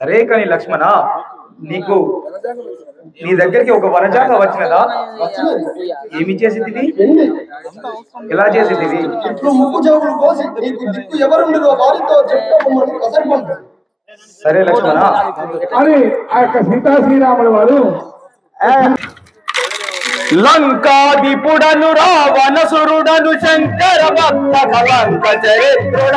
సరే కానీ లక్ష్మణ, నీకు నీ దగ్గరికి ఒక వనజాత వచ్చినదా? ఏమి చేసింది? ఎలా చేసింది? సరే లక్ష్మణ అని ఆ యొక్క సీతా శ్రీరాముల వారు లంకాదిపుడను రావణసురుడను శంకర భక్త కలంక చరిత్రుడ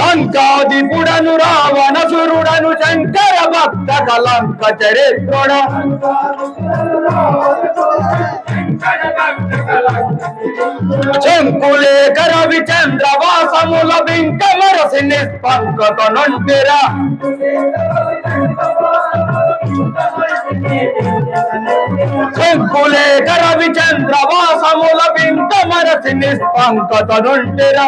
లంకాదిపుడను రావణసురుడను శంకర భక్త కలంక చరిత్రుడ శంకులేఖ రవిచంద్రవాసముల బింకమరసి నిస్పంకత నొంటిరా శంకులేఖ రవిచంద్రవాసముల బింకమరసి నిస్పంకత నొంటిరా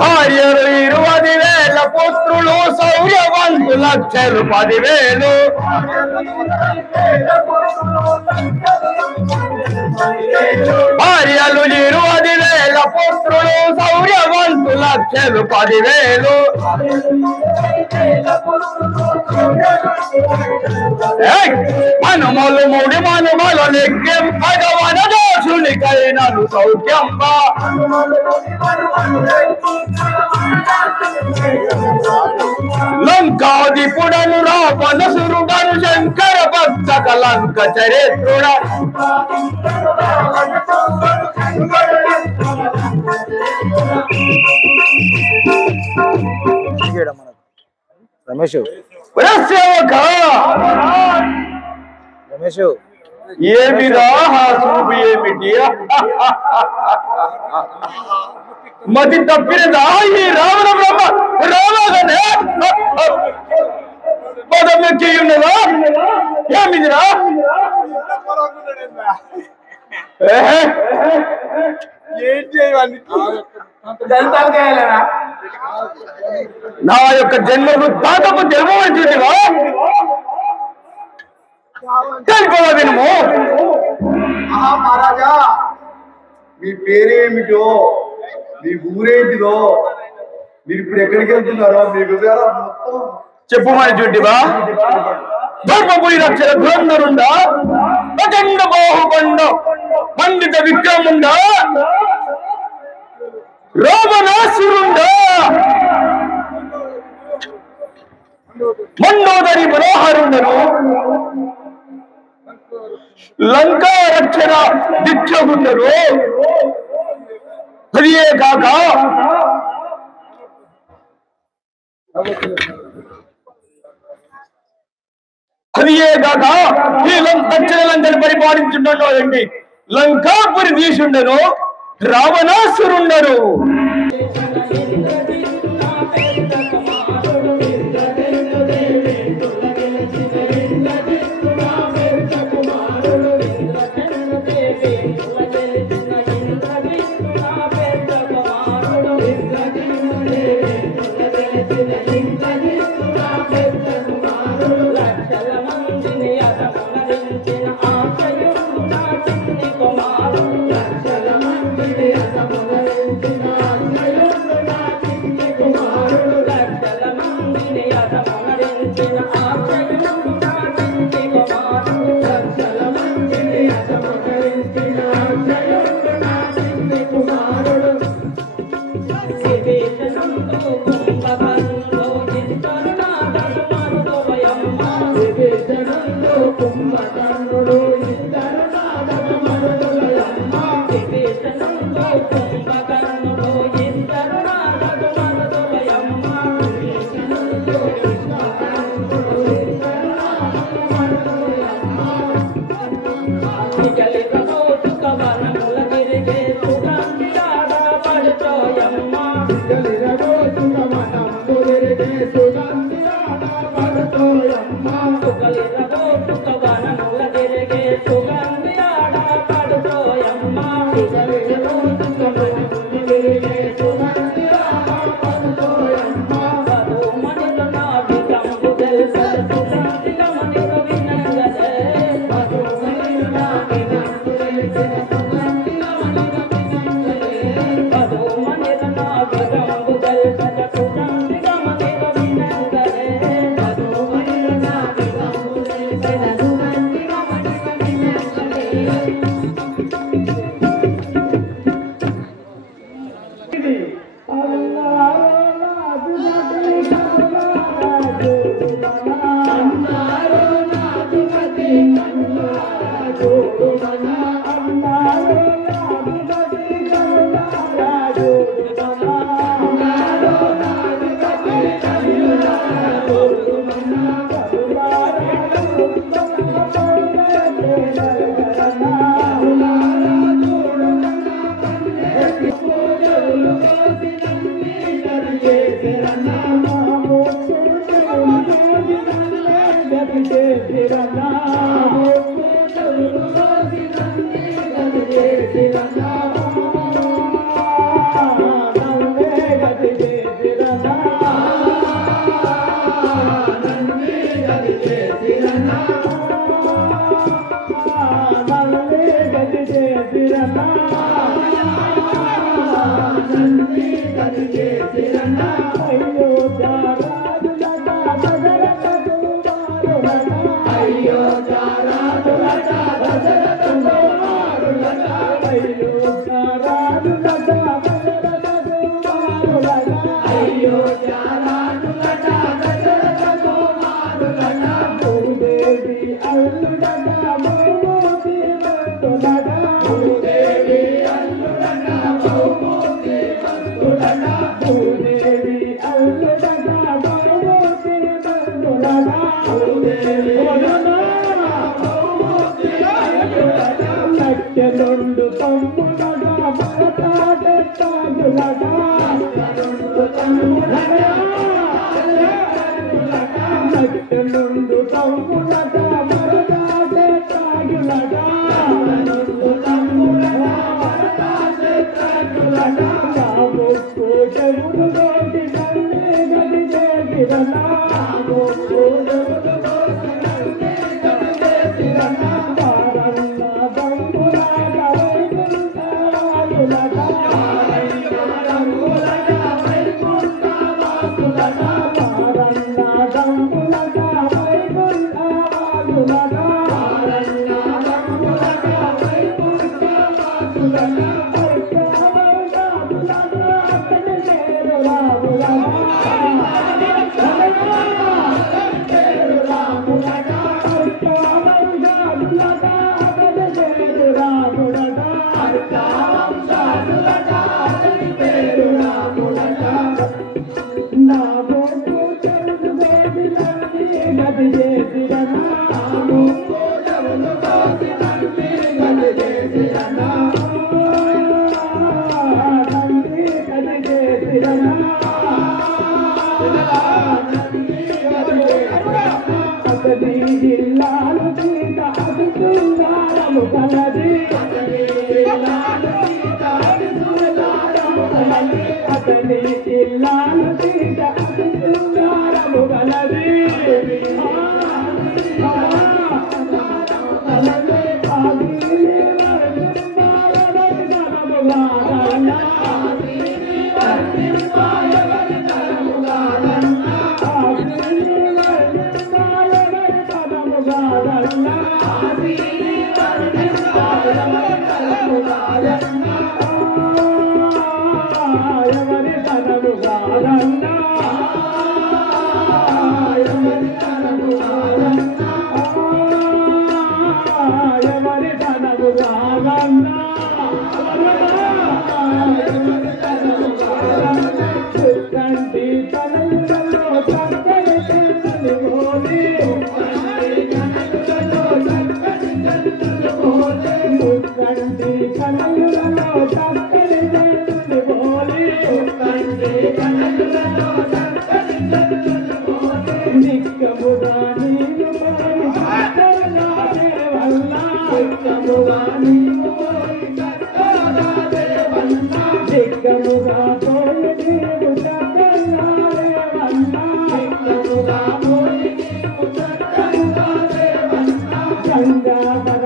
భార్యలు 20,000 పుత్రులు శౌర్యవంతుల 10,000 భార్యలు 20,000 పుత్రులు శౌర్యవంతుల 10,000 మనుమలు 3 మనుమలు నిత్యం భగవన దోషునికైనను సౌఖ్యంబా లంకాదిపుడను రావణసురుడను శంకర భక్త కలంక చరిత్రుడ రమేష్ ఏమిరా చూపు ఏమిటి? మతి తప్పినదా ఈ రావణ బ్రహ్మ రావాలనే పదం ఎక్కి ఉన్నదా? ఏమిదిరా? ఏం చేయాలి? నా యొక్క జన్మ వృత్తాంతము తెలుపవచ్చువా? తెలుపవా వినుము. మహారాజా, మీ పేరేమిటో, మీ ఊరేంటిదో, మీరు ఇప్పుడు ఎక్కడికి వెళ్తున్నారో మీ వివరాలు మొత్తం చెప్పుమని చుట్టివా? ధర్మపురి రక్షణ ధురంధరుండా, ప్రచండ బాహుబండ పండిత విక్రముండా, రావణాసురుండా, మండోదరి మనోహరుండను, లంకా రక్షణ దీక్షగుండరు. అదియే కాక ఈ దక్షిణ లంకను పరిపాలించుండీ లంకాపురి దీశుండను రావణాసురుండరు. Suka లక్షలుండు తమ్ములగా భరతాడులగా లక్షలుండు తమ్ములగా భరతాడులగా చెవుడు గోటి నన్నే గది చేసిరనా జిల్లాలు కలది అతని జిల్లాలు కలది ఎవరి తనము గారన్నా ఎవరి తనము గారన్నా కంటి తనలో చక్కని చెల్లి మోది కంటి కనయులలో చక్కని చెల్లి మోది నిక్కముగా నీవు పోయి సత్తనాదే వల్ల నిక్కముగా నీవు పోయి సత్తనాదే వల్ల నిక్కముగా పోయి నీవు సత్తనాదే వల్ల నిక్కముగా పోయి నీవు సత్తనాదే వల్ల గంగాధర